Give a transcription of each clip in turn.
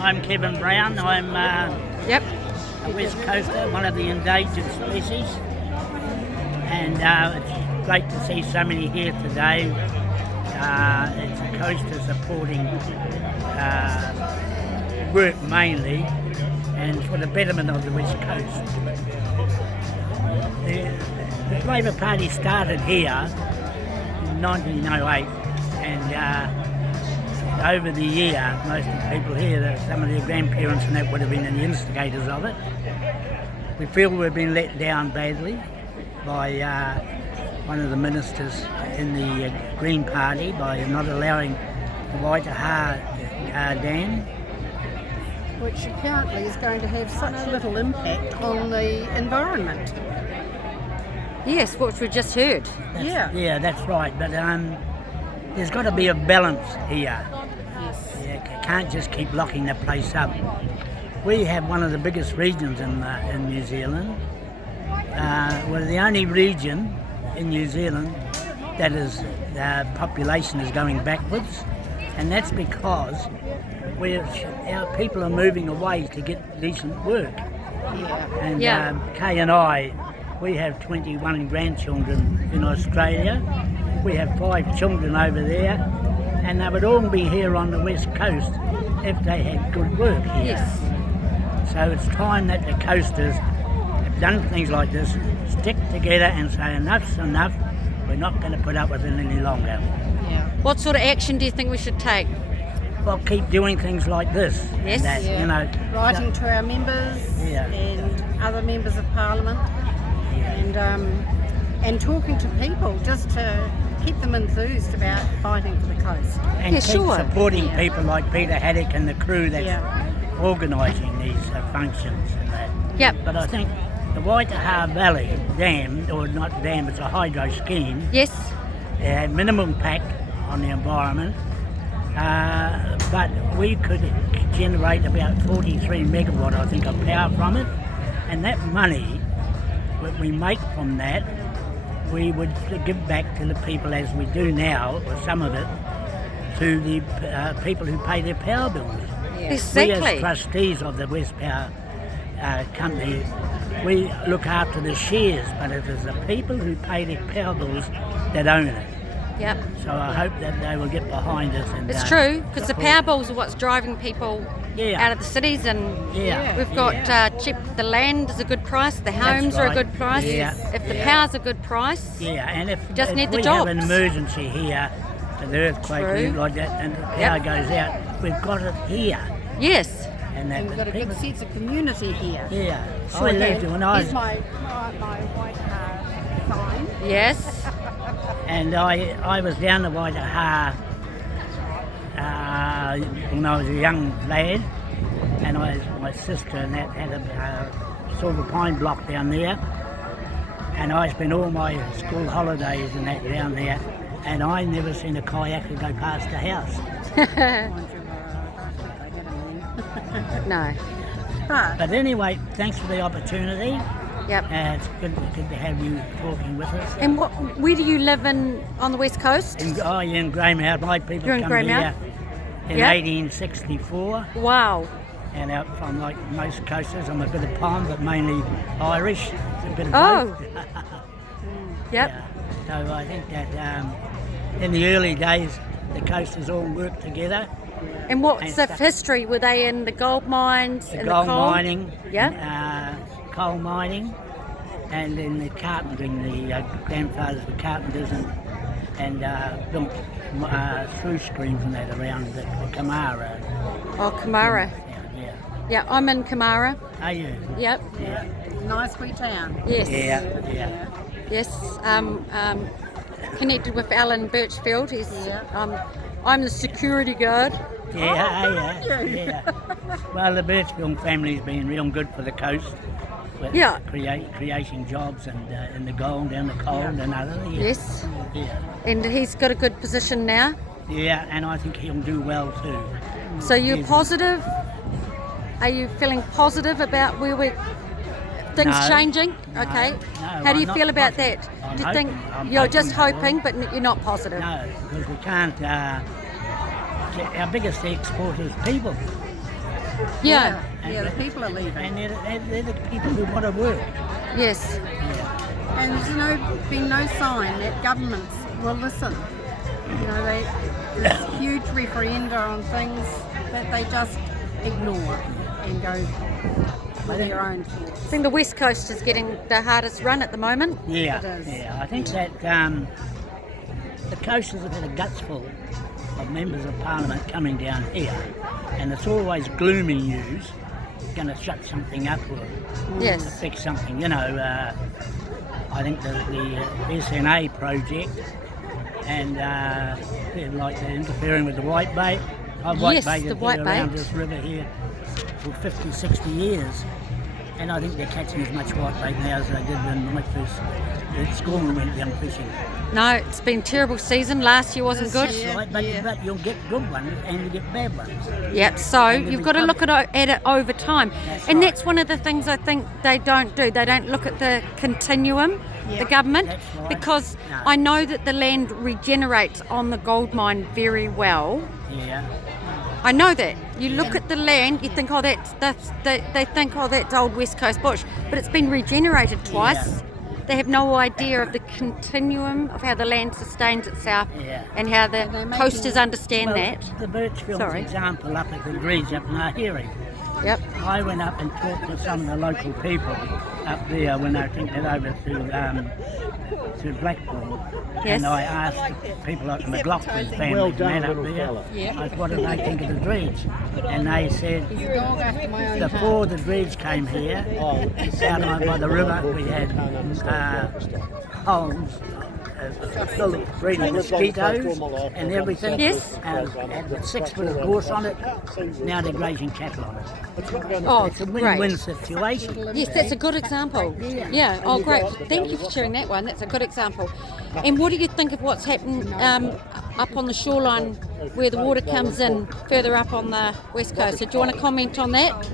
I'm Kevin Brown. I'm Yep. a West Coaster, one of the endangered species. And it's great to see so many here today. It's a coaster supporting work mainly and for the betterment of the West Coast. The Labour Party started here in 1908 and over the year, most of the people here, some of their grandparents and that would have been the instigators of it. We feel we've been let down badly by one of the ministers in the Green Party by not allowing the Waitaha Dam. Which apparently is going to have such little impact on the environment. Yes, which we just heard. Yeah, that's right. But there's got to be a balance here. Yes. Yeah, you can't just keep locking the place up. We have one of the biggest regions in New Zealand. We're the only region in New Zealand that is population is going backwards, and that's because our people are moving away to get decent work. Yeah. And Kay and I, we have 21 grandchildren in Australia. We have 5 children over there, and they would all be here on the West Coast if they had good work here. Yes. So it's time that the coasters have done things like this, stick together and say enough's enough, we're not going to put up with it any longer. Yeah. What sort of action do you think we should take? Well, keep doing things like this. Yes. And that, Yeah. you know, Writing to our members and other members of Parliament, and talking to people just to keep them enthused about fighting for the coast. and Yeah, keep sure. supporting people like Peter Haddock and the crew that's Yeah. organising these functions and that. Yep. But I think the Waitaha Valley Dam, or not dam, it's a hydro scheme, Yes. minimum impact on the environment, but we could generate about 43 megawatt, I think, of power from it, and that money, what we make from that, we would give back to the people as we do now, or some of it, to the people who pay their power bills. We Exactly. as trustees of the West Power Company, we look after the shares, but it is the people who pay their power bills that own it. Yep. So I hope that they will get behind us. And It's true, because the power bills are what's driving people Yeah. out of the cities, and Yeah. we've got cheap. The land is a good price. The That's homes are a right. good price. Yeah. If the Yeah. power's a good price, Yeah, and if, Just if need the we have an jobs. emergency here, an earthquake True. like that, and the power Yep. goes out, we've got it here. yes. And that And we've got a good sense of community here. Yeah, Sure I lived when I Here's was, my white sign. Yes. and I was down the Waitaha when I was a young lad, and my sister and that had a silver pine block down there, and I spent all my school holidays and that down there, and I never seen a kayaker go past the house. No. But anyway, thanks for the opportunity. Yep. It's good to have you talking with us. And where do you live on the West Coast? In Greymouth, my people You're in come Greymouth? here in Yeah. 1864, Wow. and out from like most coasters, I'm a bit of Pom, but mainly Irish. It's a bit of Oh. both. Yep. Yeah. So I think that in the early days, the coasters all worked together. And what's And the history? Were they in the gold mines? The in gold the coal? mining, Yeah. coal mining, and in the carpentering. The grandfathers were carpenters and built through screens and that around the Kamara. Oh, Kamara. Yeah. Yeah, I'm in Kamara. Are you? Yep. Yeah. Nice wee town. Yes. Yeah. Yes. Connected with Alan Birchfield. I'm the security guard. Yeah. Well, the Birchfield family's been real good for the coast. With Yeah. creating jobs and in the gold and the coal and other. Yeah. Yes. Yeah. And he's got a good position now. Yeah, and I think he'll do well too. So you're Yes. positive? Are you feeling positive about where we're things No. changing? No. Okay. No, How do you I'm feel not about positive. that? I'm Do you think hoping- you're I'm just hoping hoping, it but you're not positive? No, because we can't. Our biggest export is people. Yeah. Yeah, the people are leaving. And they're the people who want to work. Yes. And there's been no sign that governments will listen. There's huge referenda on things that they just ignore and go with their own I thoughts. think the West Coast is getting the hardest run at the moment. Yeah, It is. yeah. I think that the coasters have had a guts full of members of Parliament coming down here, and it's always gloomy news. Going to shut something up or Yes. fix something. I think the SNA project and they're interfering with the whitebait. Yes, Whitebait the has been around whitebait. this river here for 50, 60 years. And I think they're catching as much whitebait now as they did when my first school went down fishing. No, it's been a terrible season. Last year wasn't good. This year- Right, but, Yeah. but you'll get good ones and you get bad ones. Yep, so And then you've we got to come- look at it over time. That's And right. that's one of the things I think they don't do. They don't look at the continuum, Yeah, the government, that's right. because No. I know that the land regenerates on the gold mine very well. Yeah. I know that. You look Yeah. at the land, you think, oh, they think, oh, that's old West Coast bush, but it's been regenerated twice. Yeah. They have no idea of the continuum of how the land sustains itself Yeah. and how the And they're making- coasters understand Well, that. the Birchfield's Sorry. example up at the Greys up in our hearing. Yep. I went up and talked to some of the local people up there when they took it over to Blackpool. Yes. And I asked people like the McLaughlin family Well done, man up little there, fella. Yeah. what did they think of the Dreeds? And they said, He's a dog after my own heart. before the Dreeds came here, out on by the river, we had holes full of breeding mosquitoes and everything. Yes. And with 6 foot of gorse on it, now they're grazing cattle on it. Oh, It's a win-win great. situation. Yes, that's a good example. Yeah. Oh, great. Thank you for sharing that one. That's a good example. And what do you think of what's happened up on the shoreline where the water comes in further up on the west coast? So do you want to comment on that?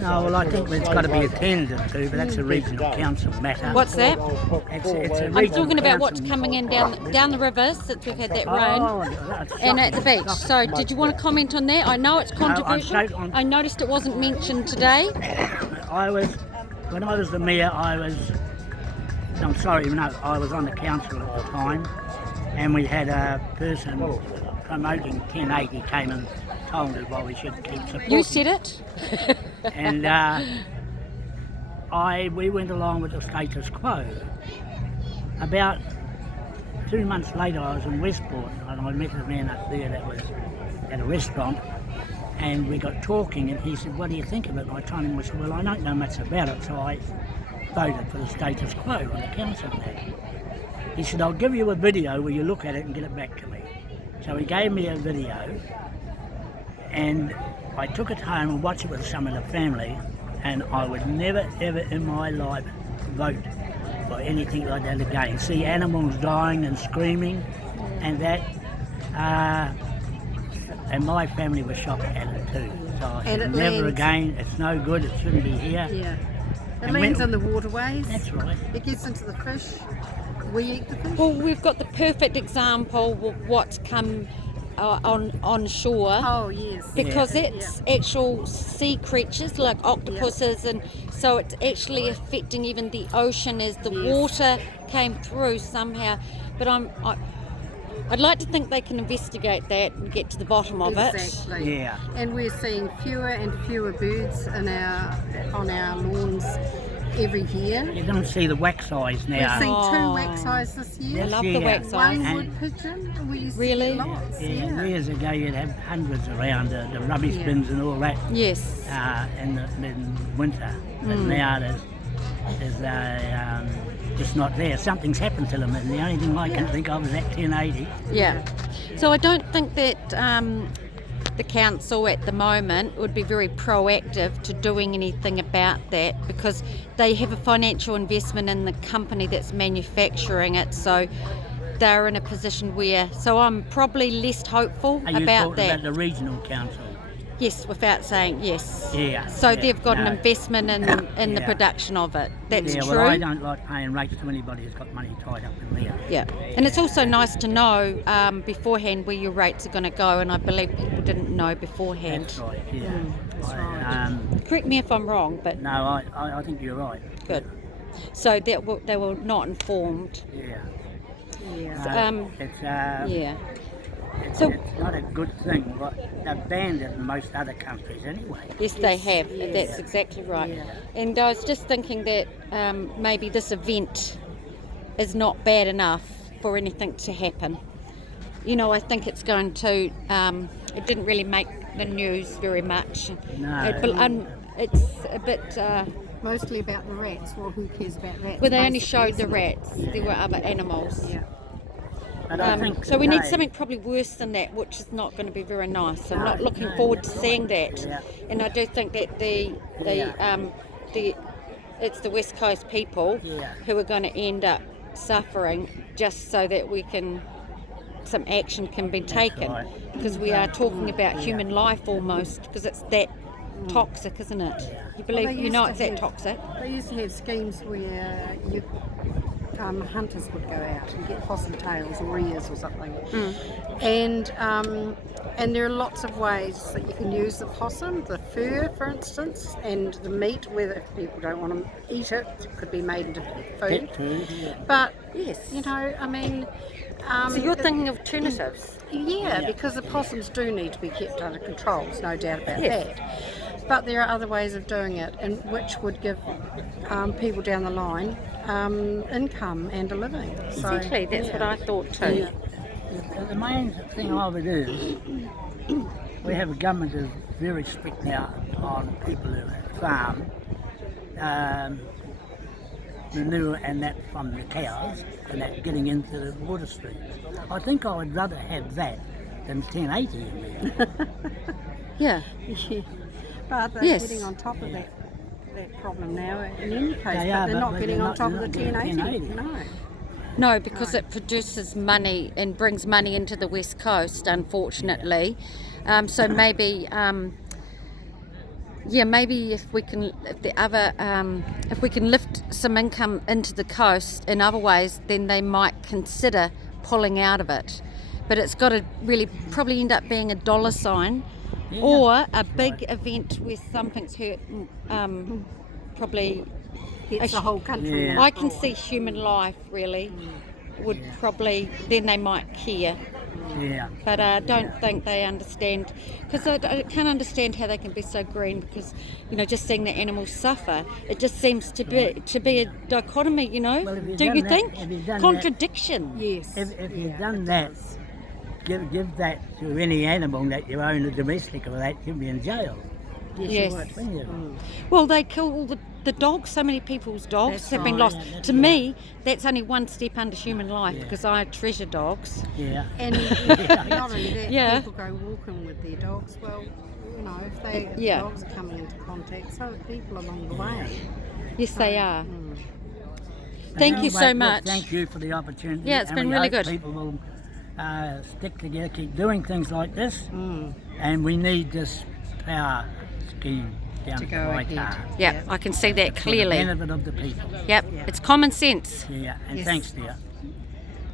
No, well, I think it's got to be attended to, but that's a regional council matter. What's that? It's a I'm regional talking about what's council. coming in down the river since we've had that rain. Oh, that's And at the shocking. beach. So, did you want to comment on that? I know it's controversial. I'm- I noticed it wasn't mentioned today. When I was the mayor, I was on the council at the time, and we had a person promoting 1080 came and told us why we should keep supporting. You said it. And we went along with the status quo. About 2 months later, I was in Westport and I met a man up there that was at a restaurant, and we got talking, and he said, "What do you think of it?" And I told him, I said, "Well, I don't know much about it, so I voted for the status quo on the council there." He said, "I'll give you a video where you look at it and get it back to me." So he gave me a video, and I took it home and watched it with some of the family, and I would never ever in my life vote for anything like that again. See animals dying and screaming and that, and my family was shocked at it too. So I And said, it never lands- again, it's no good, it shouldn't be here. Yeah. It And lands we- in the waterways. That's right. It gets into the fish. We eat the fish. Well, we've got the perfect example of what's come on shore. Oh, yes. Because it's actual sea creatures like octopuses, and so it's actually affecting even the ocean as the water came through somehow. But I'd like to think they can investigate that and get to the bottom of it. Exactly. Yeah. And we're seeing fewer and fewer birds on our lawns every year. You don't see the wax eyes We've now. seen Oh. 2 wax eyes this I year. love the Yeah. wax eyes. One And- wood pigeon. We used Really? to get lots. Yeah, Yeah. years ago you'd have hundreds around the rubbish Yeah. bins and all that Yes. in winter. But now there's just not there. Something's happened to them, and the only thing I can think of is that 1080. Yeah. So I don't think that the council at the moment would be very proactive to doing anything about that, because they have a financial investment in the company that's manufacturing it, so they're in a position where, so I'm probably less hopeful Are you about talking that. about the regional council? Yes, without saying yes. Yeah. So yeah, they've got no. an investment in the Yeah. production of it. That's Yeah, true. well, I don't like paying rates to anybody who's got money tied up in there. Yeah, and it's also nice to know beforehand where your rates are going to go, and I believe people didn't know beforehand. That's right, yeah. that's I, right. Correct me if I'm wrong, but no, I think you're right. good. So that they were not informed. Yeah. Yeah. No, it's, Yeah. it's, So- it's not a good thing. But they're banned it in most other countries anyway. Yes, they have. yes. That's exactly right. Yeah. And I was just thinking that maybe this event is not bad enough for anything to happen. You know, I think it's going to. It didn't really make the news very much. No. It's a bit. Mostly about the rats. Well, who cares about rats? Well, they only basically, showed the isn't it? rats. There were other animals. Yeah. But I think So we need today- something probably worse than that, which is not going to be very nice. I'm not looking no, forward to that's seeing right. that. Yeah. And I do think that it's the West Coast people Yeah. who are going to end up suffering just so that some action can be taken, right. because we are talking about human life almost, because it's that toxic, isn't it? You believe, Well, they you know, used it's to that have- toxic. They used to have schemes where hunters would go out and get possum tails or ears or something. And there are lots of ways that you can use the possum, the fur, for instance, and the meat. Whether if people don't want to eat it, it could be made into food. Pet food, yeah. But Yes. you know, I mean. So you're thinking of alternatives. Yeah, because the possums do need to be kept under control, there's no doubt about Yes. that. But there are other ways of doing it, and which would give people down the line income and a living. So, Exactly, that's what I thought too. The main thing of it is, we have a government who's very strict now on people who farm manure and that from the cows and that getting into the water streams. I think I would rather have that than 1080 in there. Yeah. Yeah. But they're Yes. getting on top of that problem now in any case, but They are, they're but not they're getting not- on top they're of the not getting 1080. 1080. No. No, because it produces money and brings money into the West Coast, unfortunately. So maybe, maybe if we can lift some income into the coast in other ways, then they might consider pulling out of it. But it's got to really probably end up being a dollar sign, or a big event where something's hurt. Probably. It's the whole country. Yeah. now. I can see human life really would probably, then they might care, Yeah. but I don't think they understand, because I can't understand how they can be so green, because just seeing the animals suffer, it just seems to be a dichotomy, Well, if you've don't done you that- think? if you've done that- Contradiction. Yes. If you've done that, give that to any animal that you own a domestic or that, you'll be in jail. Yes. You would. Wouldn't you? Well, they kill all the dogs. So many people's dogs That's have been right. lost. Yeah, that's To me, that's only one step under human life, because I treasure dogs. Yeah. And not only that, Yeah. people go walking with their dogs. Well, if the Yeah. dogs are coming into contact, so are people along the way. Yes, they are. Thank you so Look, much. Thank you for the opportunity. Yeah, it's and been we really hope good. People will stick together, keep doing things like this, and we need this power scheme down To at go the ahead. Waikato Yeah, I can see that for the clearly. benefit of the people. Yep, it's common sense. Yeah, and Yes. thanks, dear.